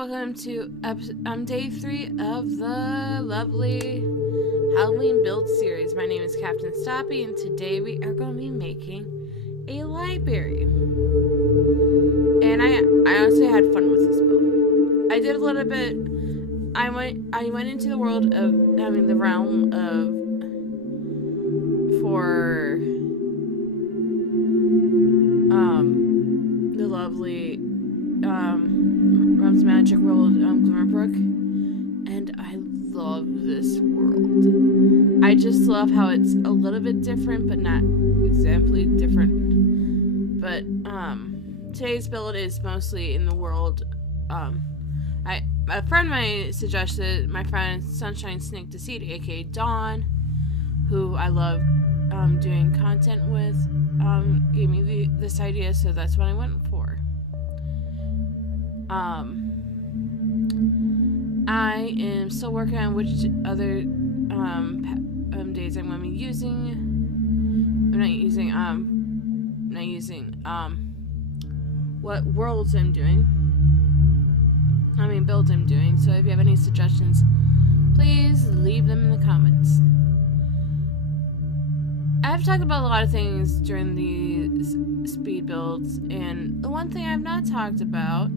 welcome to day 3 of the lovely Halloween build series. My name is Captain Stoppy, and today we are going to be making a library. And I honestly had fun with this build. I did a little bit. I went into the world of, the realm of for the lovely Rum's Magic World, Glimmerbrook, and I love this world. I just love how it's a little bit different, but not exactly different. But today's build is mostly in the world. A friend of mine suggested, my friend Sunshine Snake Deceit, aka Dawn, who I love doing content with, gave me this idea, so that's what I went for. I am still working on which other days I'm going to be using. I'm not using what worlds I'm doing. Builds I'm doing. So if you have any suggestions, please leave them in the comments. I've talked about a lot of things during these speed builds, and the one thing I've not talked about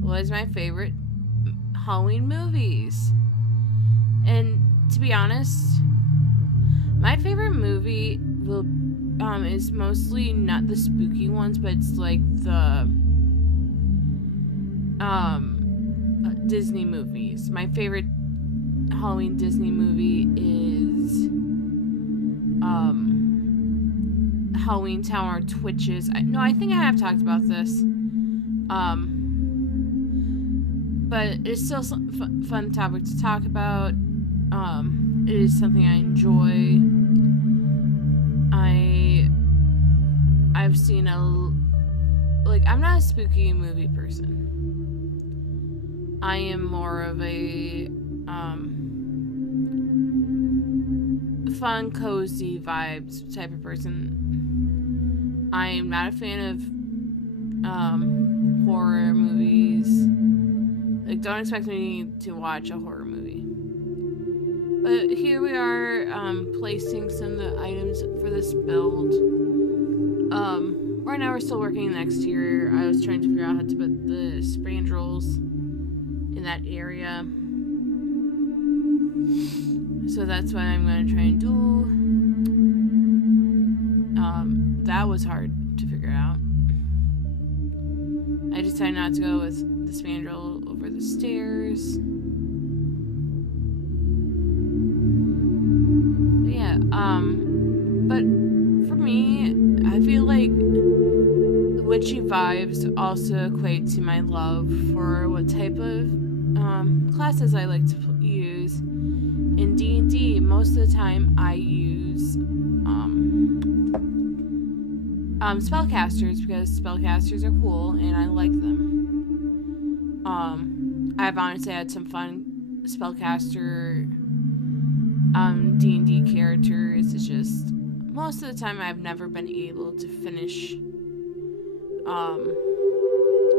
was my favorite Halloween movies. And to be honest, my favorite movie is mostly not the spooky ones, but it's like the Disney movies. My favorite Halloween Disney movie is Halloween Town or Twitches. I think I have talked about this. But it's still a fun topic to talk about. It is something I enjoy. I've seen I'm not a spooky movie person. I am more of a fun, cozy vibes type of person. I am not a fan of horror movies. Don't expect me to watch a horror movie. But here we are, placing some of the items for this build. Right now we're still working on the exterior. I was trying to figure out how to put the spandrels in that area. So that's what I'm going to try and do. That was hard to figure out. I decided not to go with the spandrel over the stairs. But yeah, but for me, I feel like the witchy vibes also equate to my love for what type of classes I like to use. In D&D, most of the time I use spellcasters, because spellcasters are cool and I like them. I've honestly had some fun spellcaster D&D characters. It's just most of the time I've never been able to finish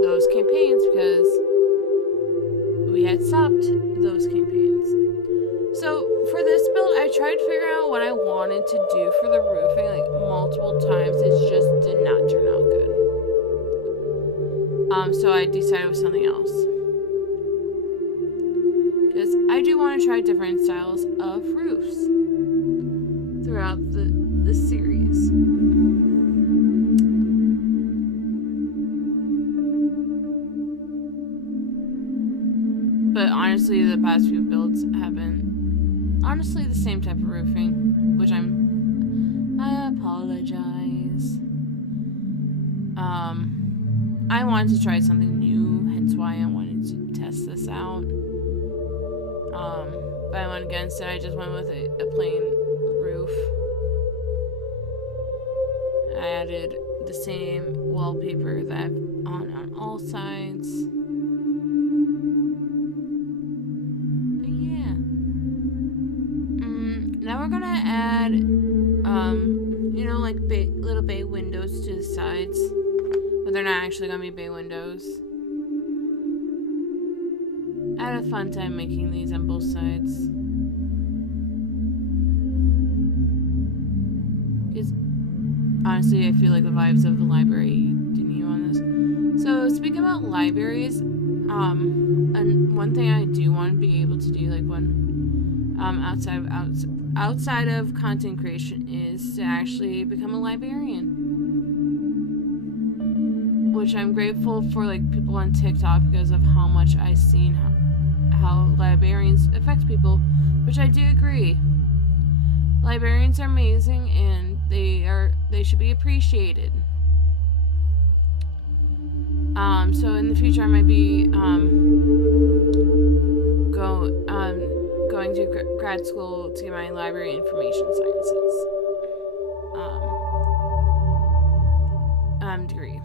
those campaigns because we had stopped those campaigns. So for this build, I tried to figure out what I wanted to do for the roofing multiple times. It just did not turn out good. So I decided with something else. Because I do want to try different styles of roofs throughout the series. But honestly, the past few builds have been honestly the same type of roofing, which I apologize. I wanted to try something new, hence why I wanted to test this out. But I went against it. I just went with a plain roof. I added the same wallpaper that I've on all sides. Now we're gonna add, little bay windows to the sides, but they're not actually gonna be bay windows. I had a fun time making these on both sides. Because honestly, I feel like the vibes of the library continue on this. So speaking about libraries, and one thing I do want to be able to do, like when outside of content creation, is to actually become a librarian. Which I'm grateful for, like people on TikTok, because of how much I've seen how librarians affect people, which I do agree. Librarians are amazing, and they should be appreciated. So in the future, I might be going to grad school to get my library information sciences degree.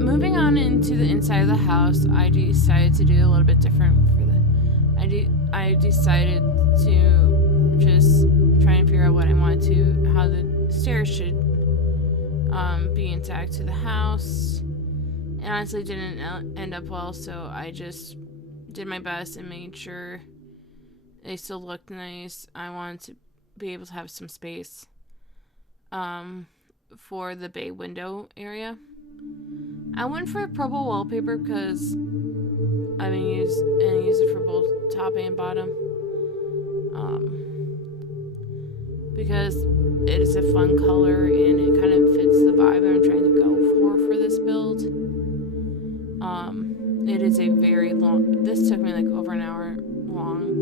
Moving on into the inside of the house, I decided to do a little bit different for the. I decided to just try and figure out what I wanted to, how the stairs should be intact to the house. It honestly didn't end up well, so I just did my best and made sure They still looked nice. I wanted to be able to have some space for the bay window area. I went for purple wallpaper because I've been used it for both top and bottom. Because it is a fun color and it kind of fits the vibe I'm trying to go for this build. It is a very long. This took me like over an hour long,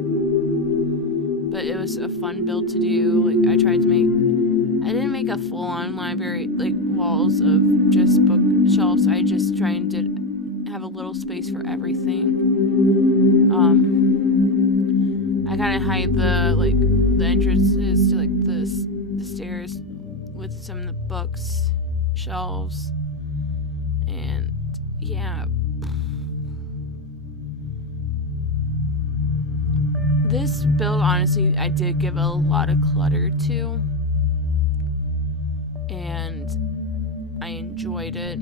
but it was a fun build to do. Like I didn't make a full-on library, like walls of just bookshelves. I just tried to have a little space for everything. I kind of hide the entrances to like the stairs with some of the books, shelves, and yeah. This build, honestly, I did give a lot of clutter to, and I enjoyed it.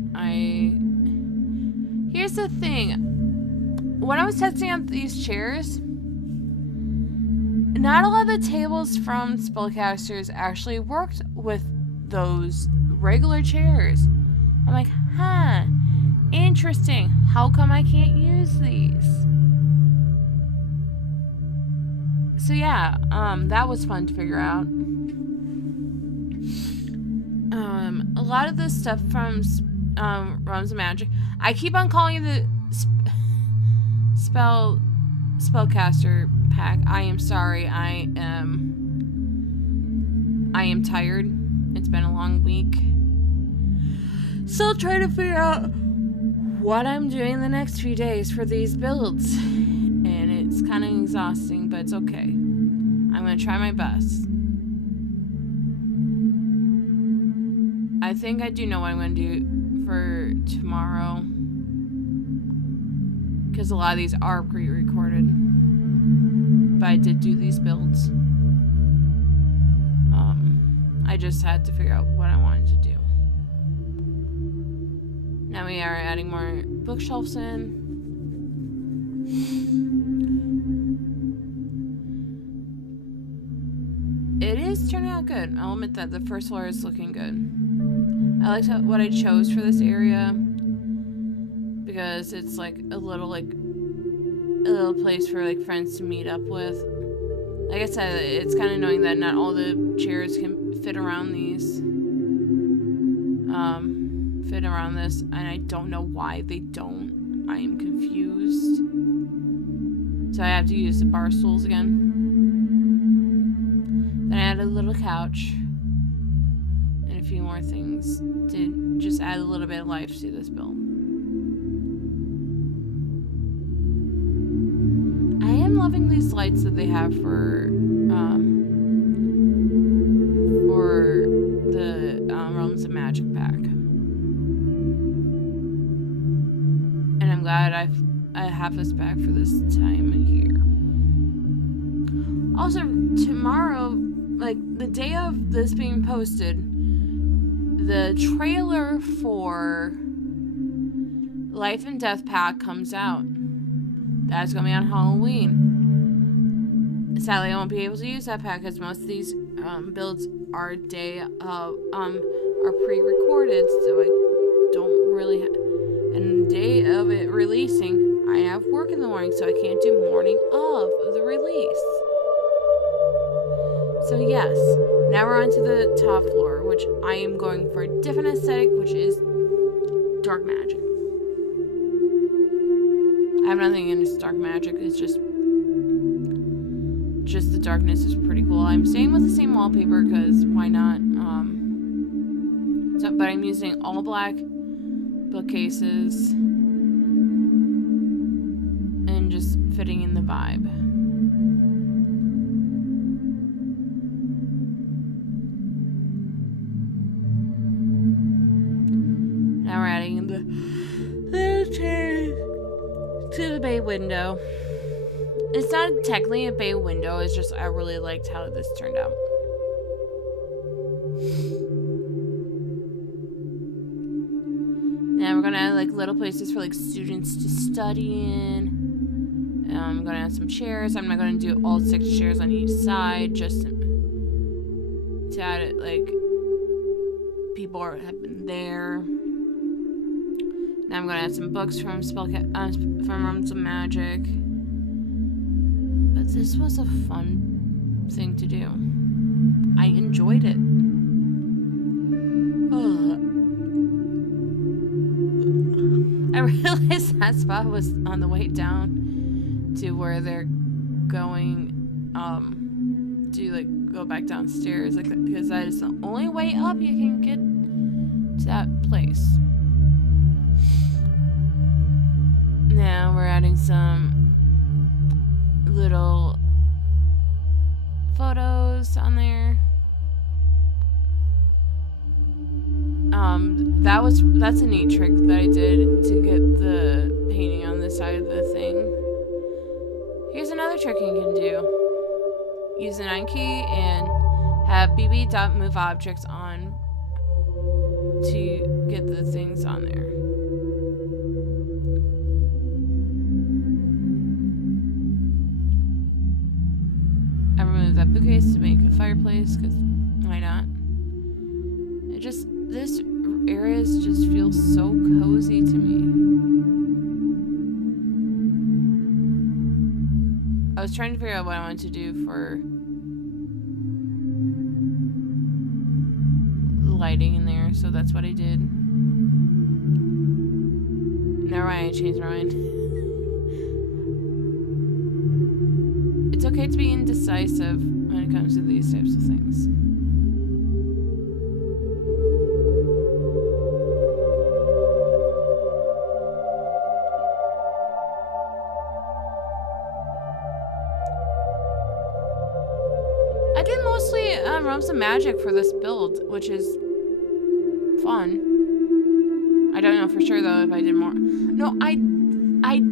Here's the thing. When I was testing out these chairs, not a lot of the tables from spellcasters actually worked with those regular chairs. I'm like, interesting. How come I can't use these? So yeah, that was fun to figure out. A lot of the stuff from Realms of Magic, I keep on calling it the spellcaster pack. I am sorry. I am tired. It's been a long week. Still trying to figure out what I'm doing the next few days for these builds. And it's kind of exhausting, but it's okay. I'm going to try my best. I think I do know what I'm going to do for tomorrow. Because a lot of these are pre-recorded. But I did do these builds. I just had to figure out what I wanted to do. Now we are adding more bookshelves in. It is turning out good. I'll admit that the first floor is looking good. I liked what I chose for this area because it's like a little place for like friends to meet up with. Like I said, it's kind of annoying that not all the chairs can fit around these. Fit around this, and I don't know why they don't. I am confused. So I have to use the bar stools again. Then I added a little couch and a few more things to just add a little bit of life to this build. I am loving these lights that they have for the Realms of Magic pack. And I'm glad I have this back for this time of year. Also, tomorrow, like the day of this being posted, the trailer for Life and Death pack comes out. That's gonna be on Halloween. Sadly, I won't be able to use that pack because most of these builds are pre-recorded, so I don't really. And the day of it releasing, I have work in the morning, so I can't do morning of the release. So yes, now we're on to the top floor, which I am going for a different aesthetic, which is dark magic. I have nothing against dark magic. It's just the darkness is pretty cool. I'm staying with the same wallpaper because why not? But I'm using all black bookcases and just fitting in the vibe. Now we're adding the chairs to the bay window. It's not technically a bay window, it's just I really liked how this turned out. Now we're gonna add like little places for like students to study in. I'm gonna add some chairs. I'm not gonna do all 6 chairs on each side, just to add it like people have been there. Now I'm gonna add some books from from Realms of Magic. But this was a fun thing to do. I enjoyed it. I realized that spot was on the way down to where they're going to like go back downstairs, like, because that is the only way up you can get to that place. Now we're adding some little photos on there. That's a neat trick that I did to get the painting on the side of the thing. Here's another trick you can do. Use the 9 key and have bb.move objects on to get the things on there. I removed that bookcase to make a fireplace, because why not? This area just feels so cozy to me. I was trying to figure out what I wanted to do for lighting in there, so that's what I did. Never mind, I changed my mind. It's okay to be indecisive when it comes to these types of things. I did mostly Realms of Magic for this build, which is fun. I don't know for sure though if I did more. No, I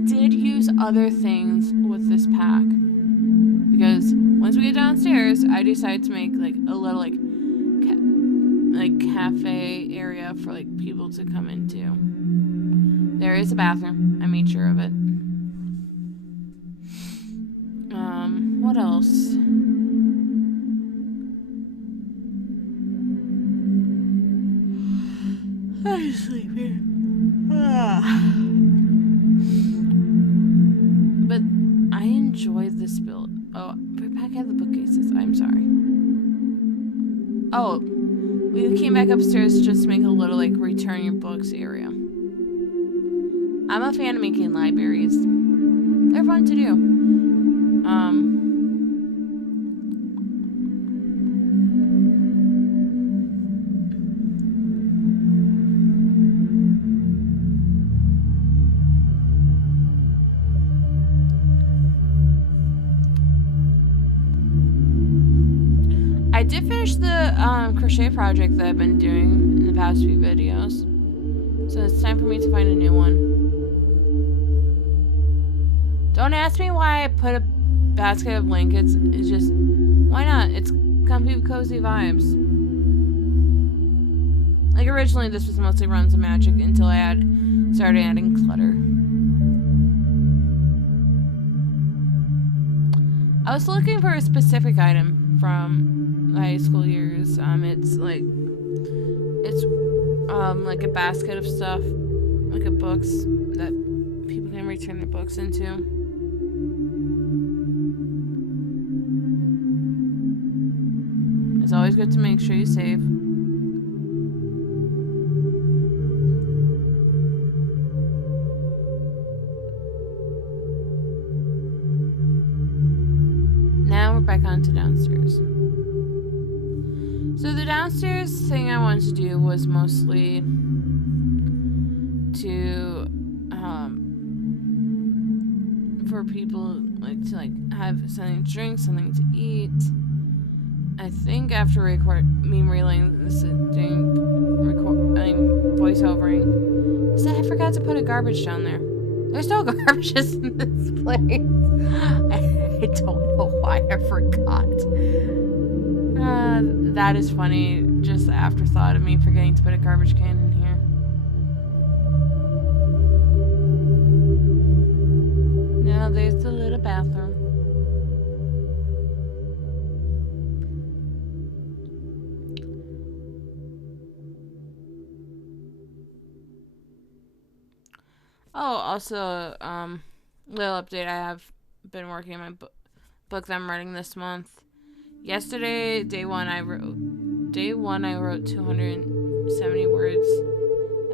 did use other things with this pack, because once we get downstairs, I decided to make like a little like cafe area for like people to come into. There is a bathroom. I made sure of it. What else? I sleep here. But I enjoyed this build. Oh, put back at the bookcases. I'm sorry. Oh, we came back upstairs just to make a little like return your books area. I'm a fan of making libraries. They're fun to do. I did finish the crochet project that I've been doing in the past few videos, so it's time for me to find a new one. Don't ask me why I put a basket of blankets. It's just, why not? It's comfy, cozy vibes. Like originally this was mostly Realms of Magic until I started adding clutter. I was looking for a specific item from high school years. It's like a basket of stuff, like a books that people can return their books into. It's always good to make sure you save. Now we're back onto downstairs. So the downstairs thing I wanted to do was mostly to for people to have something to drink, something to eat. I think after me relaying this doing voiceovering, is that I forgot to put a garbage down there. There's no garbages in this place. I don't know why I forgot. That is funny. Just the afterthought of me forgetting to put a garbage can in here. Now there's the little bathroom. Oh, also, little update. I have been working on my book that I'm writing this month. Yesterday, day one I wrote 270 words.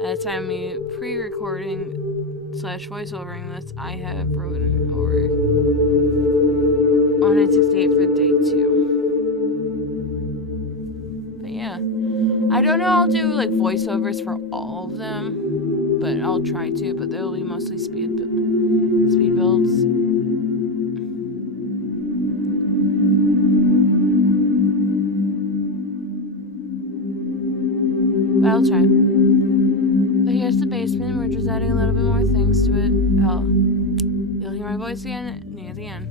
At the time me pre-recording / voiceovering this, I have written over 168 for day 2. But yeah, I don't know. I'll do like voiceovers for all of them, but I'll try to. But they'll be mostly speed builds. But I'll try. But here's the basement. We're just adding a little bit more things to it. You'll hear my voice again near the end.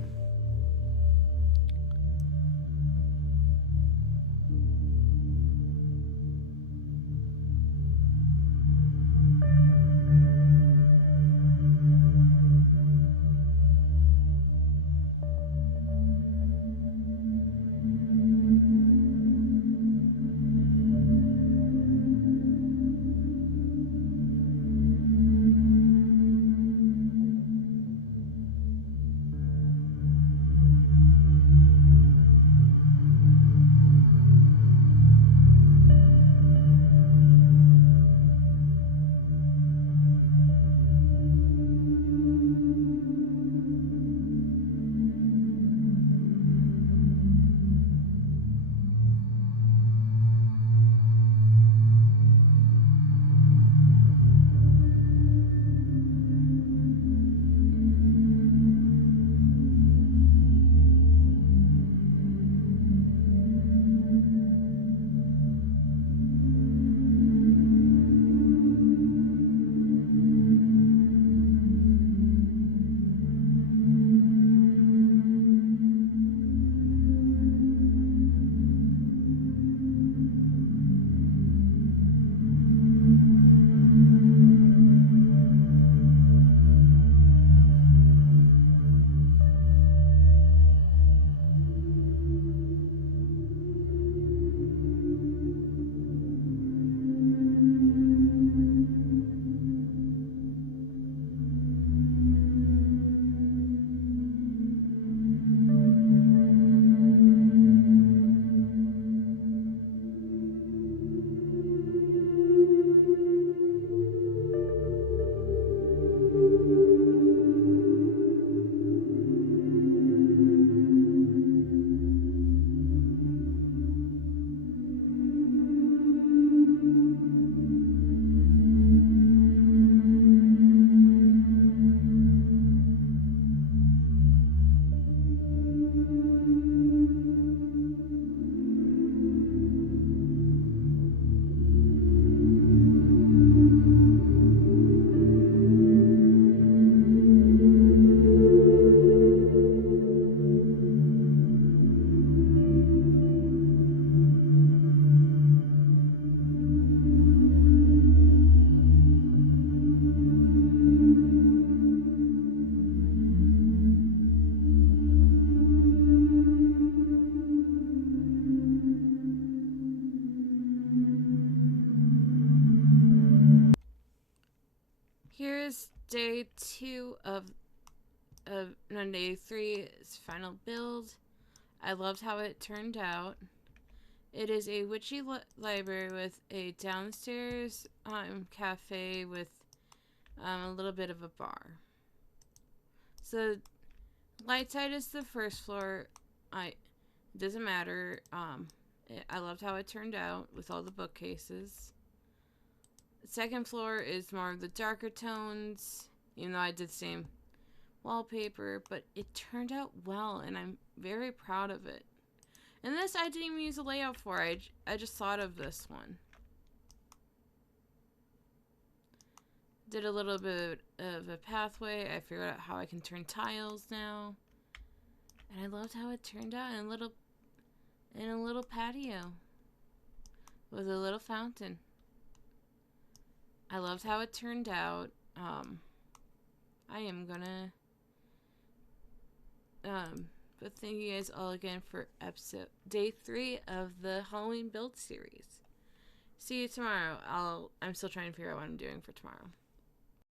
Here's day 2 of no, day 3's final build. I loved how it turned out. It is a witchy library with a downstairs cafe with a little bit of a bar. So light side is the first floor. It doesn't matter. I loved how it turned out with all the bookcases. The second floor is more of the darker tones, even though I did the same wallpaper, but it turned out well, and I'm very proud of it. And this I didn't even use a layout for. I just thought of this one. Did a little bit of a pathway. I figured out how I can turn tiles now. And I loved how it turned out in a little patio with a little fountain. I loved how it turned out. I am gonna But thank you guys all again for episode day 3 of the Halloween build series. See you tomorrow. I'm still trying to figure out what I'm doing for tomorrow.